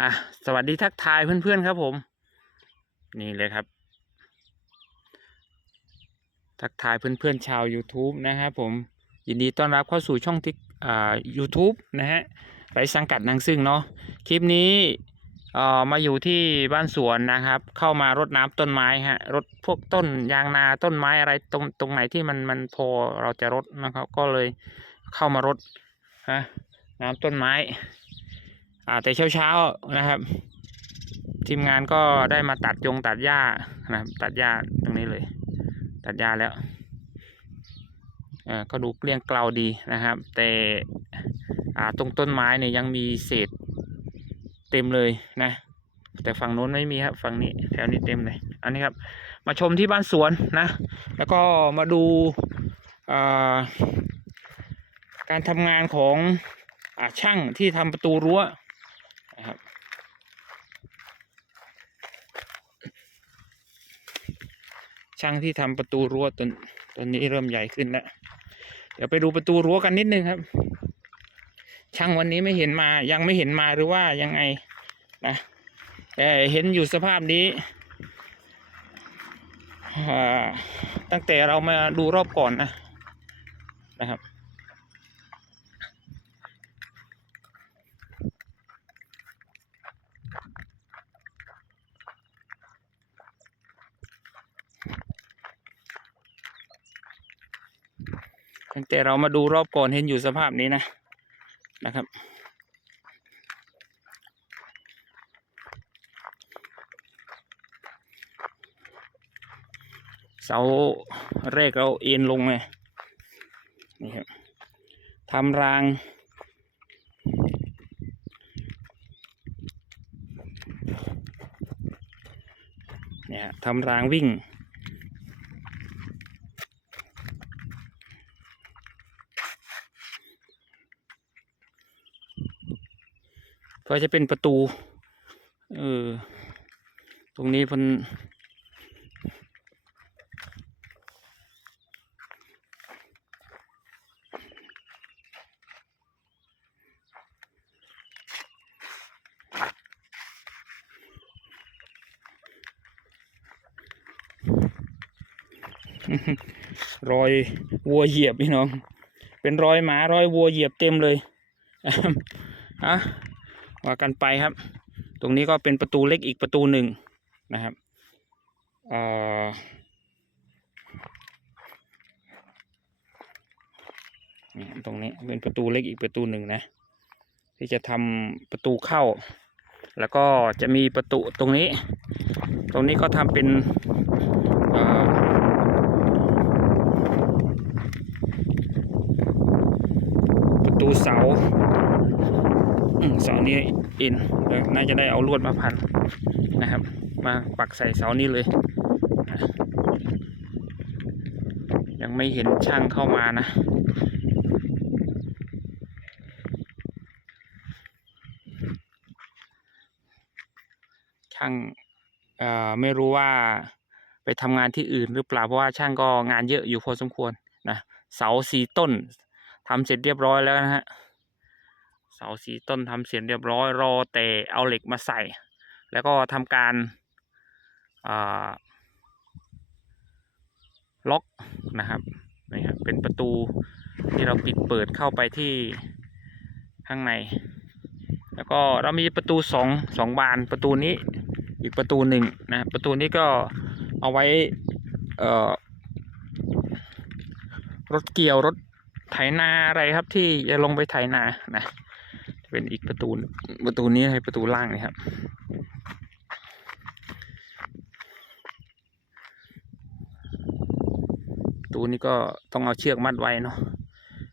อะสวัสดีทักทายเพื่อนๆครับผม นี่เลยครับ ทักทายเพื่อนๆชาว YouTube นะครับผมยินดีต้อนรับเข้าสู่ช่องทิกอ่า YouTube นะฮะไรสังกัดนางซึ่งเนาะคลิปนี้เอ่อมาอยู่ที่บ้านสวนนะครับ เข้ามารดน้ำต้นไม้ฮะรดพวกต้นยางนาต้นไม้อะไรตรงตรงไหนที่มันมันพอเราจะรดนะครับ ก็เลยเข้ามารดฮะน้ำต้นไม้ อ่าแต่เช้าๆนะครับ ทีมงานก็ได้มาตัดยงตัดหญ้านะครับ ตัดหญ้าตรงนี้เลย ตัดหญ้าแล้วอ่อก็ดูเกลี้ยงเกลาดีนะครับ แต่อ่าตรงต้นไม้เนี่ยยังมีเศษเต็มเลยนะ แต่ฝั่งโน้นไม่มีครับฝั่งนี้แถวนี้เต็มเลย อันนี้ครับ มาชมที่บ้านสวนนะ แล้วก็มาดูาการทำงานของอช่างที่ทำประตูรั้วนะครับ ช่างที่ทำประตูรั้วตอนตอนนี้เริ่มใหญ่ขึ้นแล้วเดี๋ยวไปดูประตูรั้วกันนิดนึงครับ ช่างวันนี้ไม่เห็นมายังไม่เห็นมาหรือว่ายังไงนะแต่เห็นอยู่สภาพนี้ตั้งแต่เรามาดูรอบก่อนนะนะครับ ตั้งแต่เรามาดูรอบก่อนเห็นอยู่สภาพนี้นะนะครับ เสาแรกเราเอ็นลงเลยนี่ครับทำรางเนี่ยทำรางวิ่ง ก็จะเป็นประตู เออ ตรงนี้เพันรอยวัวเหยียบพี่น้อง เป็นรอยหมารอยวัวเหยียบเต็มเลยอะ ว่ากันไปครับ ตรงนี้ก็เป็นประตูเล็กอีกประตูหนึ่งนะครับตรงนี้เป็นประตูเล็กอีกประตูหนึ่งนะ ที่จะทำประตูเข้า แล้วก็จะมีประตูตรงนี้ ตรงนี้ก็ทำเป็นประตูเสา เสานี้อินน่าจะได้เอาลวดมาพันนะครับ มาปักใส่เสานี้เลย ยังไม่เห็นช่างเข้ามานะช่างอ่อไม่รู้ว่าไปทำงานที่อื่นหรือเปล่าเพราะว่าช่างก็งานเยอะอยู่พอสมควรนะเสาสี่ต้นทำเสร็จเรียบร้อยแล้วนะฮะ เสาสีต้นทำเสร็จเรียบร้อยรอแต่เอาเหล็กมาใส่ แล้วก็ทำการาล็อกนะครับนี่ครับเป็นประตูที่เราปิดเปิดเข้าไปที่ข้างใน แล้วก็เรามีประตูสองสองบานประตูนี้อีกประตูหนึ่งนะประตูนี้ก็เอาไว้รถเกี่ยวรถไถนาอะไรครับที่จะลงไปไถนานะ เป็นอีกประตูประตูนี้ให้ประตูล่างนี่ครับ ประตูนี้ก็ต้องเอาเชือกมัดไว้เนาะ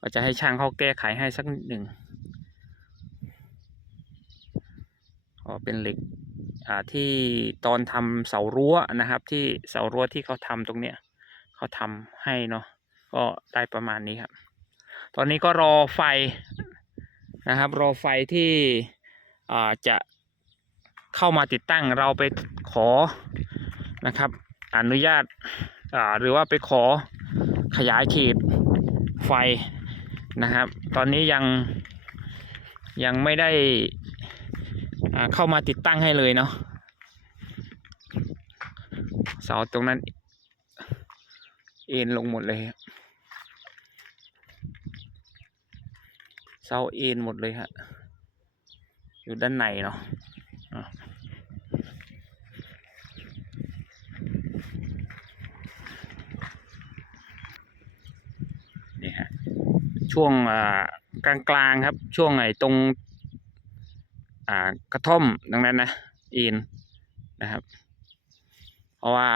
ก็จะให้ช่างเขาแก้ไขให้สักนิดหนึ่งก็เป็นเหล็กที่ตอนทำเสารั้วนะครับ ที่เสารั้วที่เขาทำตรงเนี้ยเขาทำให้เนาะก็ได้ประมาณนี้ครับ ตอนนี้ก็รอไฟ นะครับ รอไฟที่จะเข้ามาติดตั้งเราไปขอนะครับ อนุญาตาหรือว่าไปขอขยายเขตไฟนะครับ ตอนนี้ยังยังไม่ได้เข้ามาติดตั้งให้เลยเนาะเสาตรงนั้นเอ็นลงหมดเลยครับ เสาเอ็นหมดเลยฮะ อยู่ด้านในเนาะนี่ฮะ ช่วงกลางกลางๆครับ ช่วงไหนตรงกระท่อมดังนั้นนะเอ็นนะครับ เพราะว่า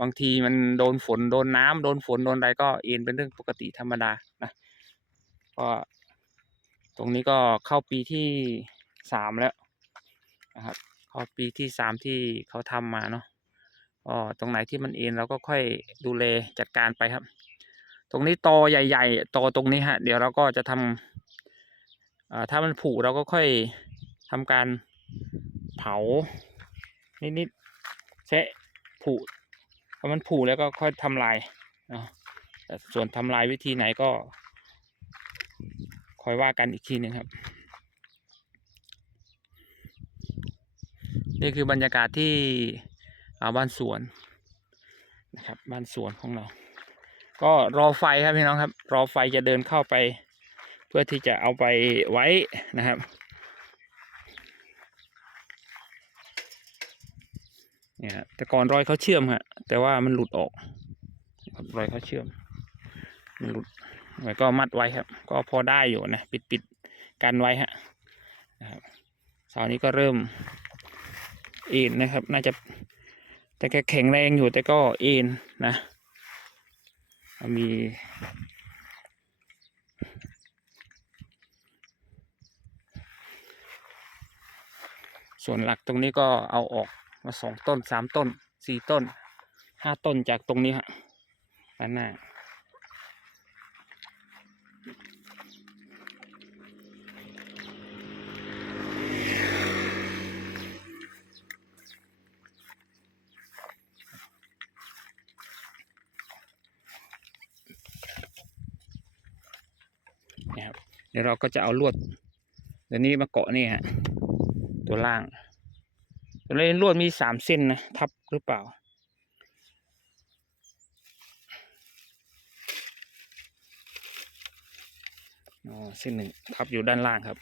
บางทีมันโดนฝนโดนน้ำโดนฝนโดนอะไรก็เอ็นเป็นเรื่องปกติธรรมดานะ ก็ตรงนี้ก็เข้าปีที่สามแล้วนะครับเข้าปีที่สามที่เขาทำมาเนาะก็ตรงไหนที่มันเอ็นเราก็ค่อยดูแลจัดการไปครับ ตรงนี้ตอใหญ่ๆตอตรงนี้ฮะ เดี๋ยวเราก็จะทำอ่าถ้ามันผุเราก็ค่อยทำการเผานิดๆแชะผุพอมันผุแล้วก็ค่อยทำลายเนาะแต่ส่วนทำลายวิธีไหนก็ อยว่ากันอีกทีหนึ่งครับ นี่คือบรรยากาศที่บ้านสวนนะครับบ้านสวนของเรา ก็รอไฟครับพี่น้องครับ รอไฟจะเดินเข้าไป เพื่อที่จะเอาไปไว้นะครับเนี่ยแต่ก่อนรอยเขาเชื่อมฮะแต่ว่ามันหลุดออกครับรอยเขาเชื่อมมันหลุด แล้วก็มัดไว้ครับ ก็พอได้อยู่นะ ปิดปิดกันไว้ฮะนะครับเสานี้ก็เริ่มเอ็นนะครับ น่าจะแต่แกแข็งแรงอยู่แต่ก็เอ็นนะ มีส่วนหลักตรงนี้ก็เอาออกมาสองต้นสามต้นสี่ต้นห้าต้นจากตรงนี้ฮะด้านหน้า นะครับ เดี๋ยวเราก็จะเอาลวดเดี๋ยวนี้มาเกาะนี่ฮะตัวล่างตัวนี้ลวดมีสามเส้นนะทับหรือเปล่า อ๋อเส้นหนึ่งทับอยู่ด้านล่างครับ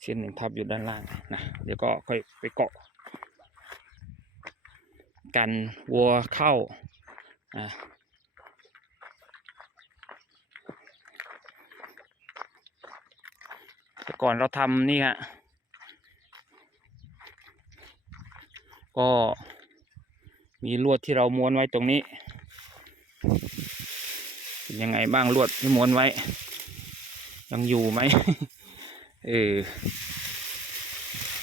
เส้นหนึ่งทับอยู่ด้านล่างนะเดี๋ยวก็ค่อยไปเกาะ กันวัวเข้าอ่าแต่ก่อนเราทำนี่ฮะก็มีลวดที่เราม้วนไว้ตรงนี้เป็นยังไงบ้างลวดที่ม้วนไว้ ยังอยู่ไหมเออ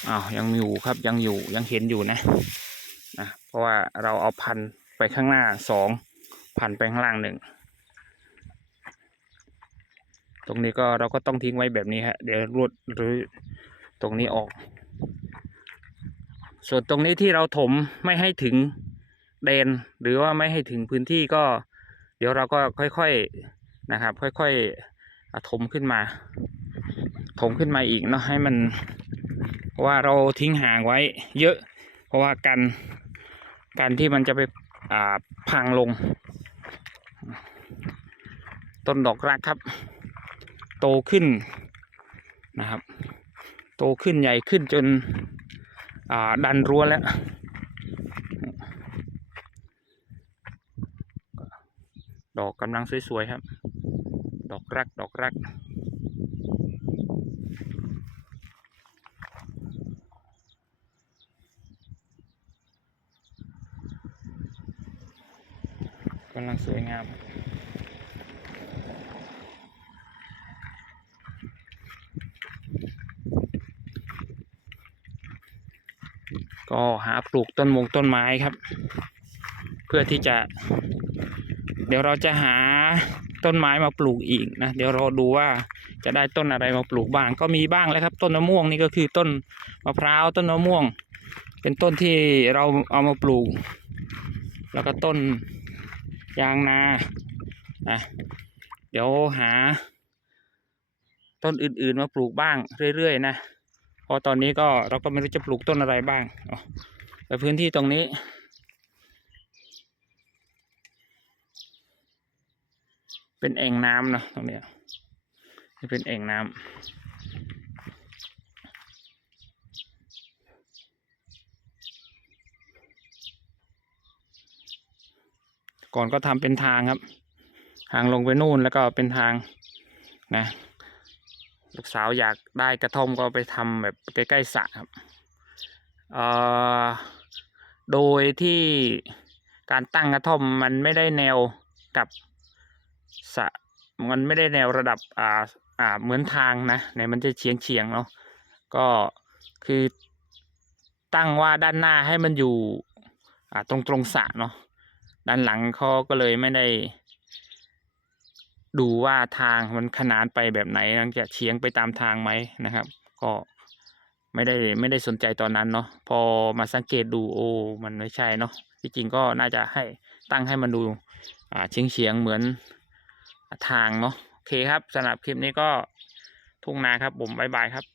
อ้าวยังอยู่ครับยังอยู่ยังเห็นอยู่นะ นะเพราะว่าเราเอาพันไปข้างหน้าสองพันไปข้างล่างหนึ่งตรงนี้ก็เราก็ต้องทิ้งไว้แบบนี้ฮะเดี๋ยวรวดหรือตรงนี้ออก ส่วนตรงนี้ที่เราถมไม่ให้ถึงเดนหรือว่าไม่ให้ถึงพื้นที่ก็ เดี๋ยวเราก็ค่อยๆนะครับ ค่อยๆถมขึ้นมา ถมขึ้นมาอีกเนาะให้มันเพราะว่าเราทิ้งห่างไว้เยอะ เพราะว่ากัน การที่มันจะไปอ่าพังลง ต้นดอกรักครับ โตขึ้นนะครับ โตขึ้นใหญ่ขึ้นจนอ่าดันรั้วแล้ว ดอกกำลังสวยๆครับ ดอกรักดอกรัก กำลัง สวยงาม ก็หาปลูกต้นมงต้นไม้ครับ เพื่อที่จะ เดี๋ยวเราจะหาต้นไม้มาปลูกอีกนะ เดี๋ยวเราดูว่าจะได้ต้นอะไรมาปลูกบ้าง ก็มีบ้างแล้วครับ ต้นมะม่วงนี่ก็คือต้นมะพร้าวต้นมะม่วง เป็นต้นที่เราเอามาปลูก แล้วก็ต้น ยางนานะเดี๋ยวหา ต้นอื่นๆมาปลูกบ้างเรื่อยๆนะเพราะตอนนี้ก็เราก็ไม่รู้จะปลูกต้นอะไรบ้างแต่พื้นที่ตรงนี้ เป็นแอ่งน้ำเนาะตรงนี้เป็นแอ่งน้ำ ก่อนก็ทำเป็นทางครับ ทางลงไปนู่นแล้วก็เป็นทางนะลูกสาวอยากได้กระท่อมก็ไปทำแบบใกล้ๆสระครับเอ่อโดยที่การตั้งกระท่อมมันไม่ได้แนวกับสระมันไม่ได้แนวระดับอ่าอ่าเหมือนทางนะในมันจะเฉียงเฉียงเนาะก็คือตั้งว่าด้านหน้าให้มันอยู่อ่าตรงตรงสระเนาะ ด้านหลังเขาก็เลยไม่ได้ ดูว่าทางมันขนานไปแบบไหนมันจะเฉียงไปตามทางไหมนะครับ ก็ไม่ได้ไม่ได้สนใจตอนนั้นเนาะพอมาสังเกตดูโอ้มันไม่ใช่เนาะที่จริงก็น่าจะให้ตั้งให้มันดูอ่าเฉียงเฉียงเหมือนทางเนาะโอเคครับสำหรับคลิปนี้ก็ทุ่งนาครับผมบายบายครับ